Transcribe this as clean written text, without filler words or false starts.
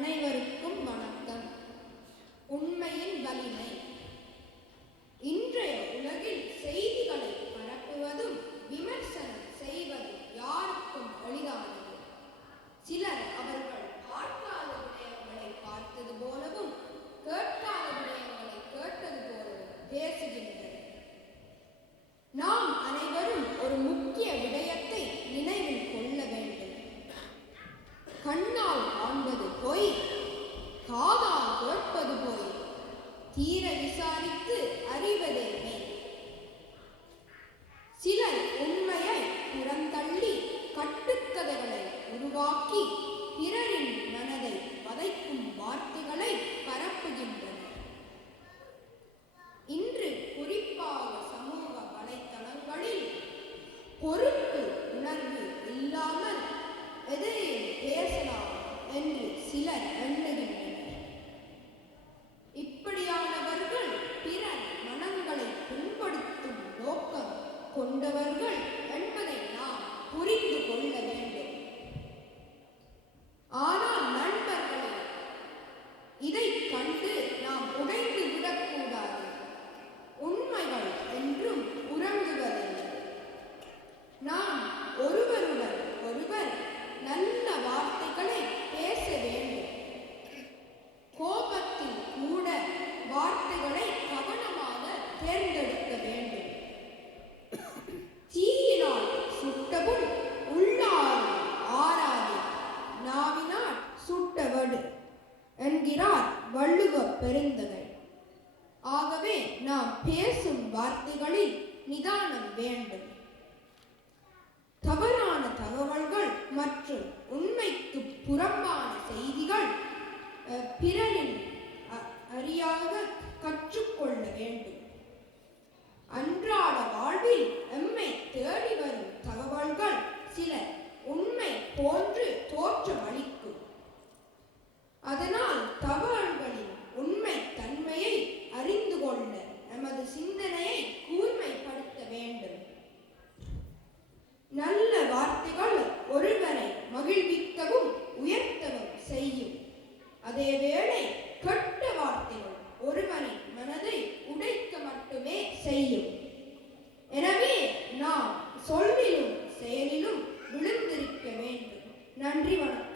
அனைவருக்கும் வணக்கம். உண்மையின் வலிமை. இன்றைய உலகில் செய்திகளை பரப்புவதும் விமர்சனம் செய்வதும் யாருக்கும் எளிதானது. சிலர் அவர்கள் பார்க்காத விடயங்களை பார்த்தது போலவும் கேட்காத விடயங்களை கேட்டது போலவும் பேசுகின்றனர். நாம் அனைவரும் ஒரு முக்கிய விடயத்தை நினைவில் கொள்ள வேண்டும். கண்ணால் காண்பது பொய், காதால் கேட்பது பொய், தீர விசாரித்து அறிவதே மெய். சிலர் உண்மையை புறந்தள்ளி கட்டுக்கதைகளை உருவாக்கி பிறரின் மனதை வதைக்கும் வார்த்தைகளை பரப்புகின்றனர். இன்று குறிப்பாக சமூக வலைத்தளங்களில் பொறுப்பு உணர்வு இல்லாமல் எதையும் பேசலாம் என்று சிலர் எண்ணுகின்றனர். இப்படியானவர்கள் பிறர் மனங்களை புண்படுத்தும் நோக்கம் கொண்டவர்கள் என்பதை நாம் புரிந்து கொள்ள வேண்டும். ஆனால் நண்பர்களே, இதை கண்டு நாம் உடைந்து விடக்கூடாது. உண்மைகள் என்றும் உறங்குவதில்லை. நாம் ஒருவருடன் ஒருவர் நல்ல வார்த்தைகளை பேச வேண்டும். கோபத்தில் கூட வார்த்தைகளை கவனமாக தேர்ந்தெடுக்க வேண்டும். தீயினால் சுட்டவும் உள்ளாரும் ஆறாது, நாவினால் சுட்டவடு என்கிறார் வள்ளுவ பெருந்தகை. ஆகவே நாம் பேசும் வார்த்தைகளில் நிதானம் வேண்டும். தவறான தகவல்கள் மற்றும் உண்மைக்கு புறம்பான செய்திகள் பிறரின் அறியாக கற்றுக்கொள்ள வேண்டும். அன்றாட வாழ்வில் எம்மை தேடி வரும் தகவல்கள் சில உண்மை போன்று தோற்றமளிக்கும். அதனால் தகவல்களின் உண்மை தன்மையை அறிந்து கொள்ள நமது சிந்தனையை கூர்மைப்படுத்த வேண்டும். நல்ல வார்த்தைகள் ஒருவரை மகிழ்விக்கவும் உயர்த்தவும் செய்யும். அதேவேளை கெட்ட வார்த்தைகள் ஒருவரின் மனதை உடைக்க மட்டுமே செய்யும். எனவே நாம் சொல்லிலும் செயலிலும் விழுந்திருக்க வேண்டும். நன்றி, வணக்கம்.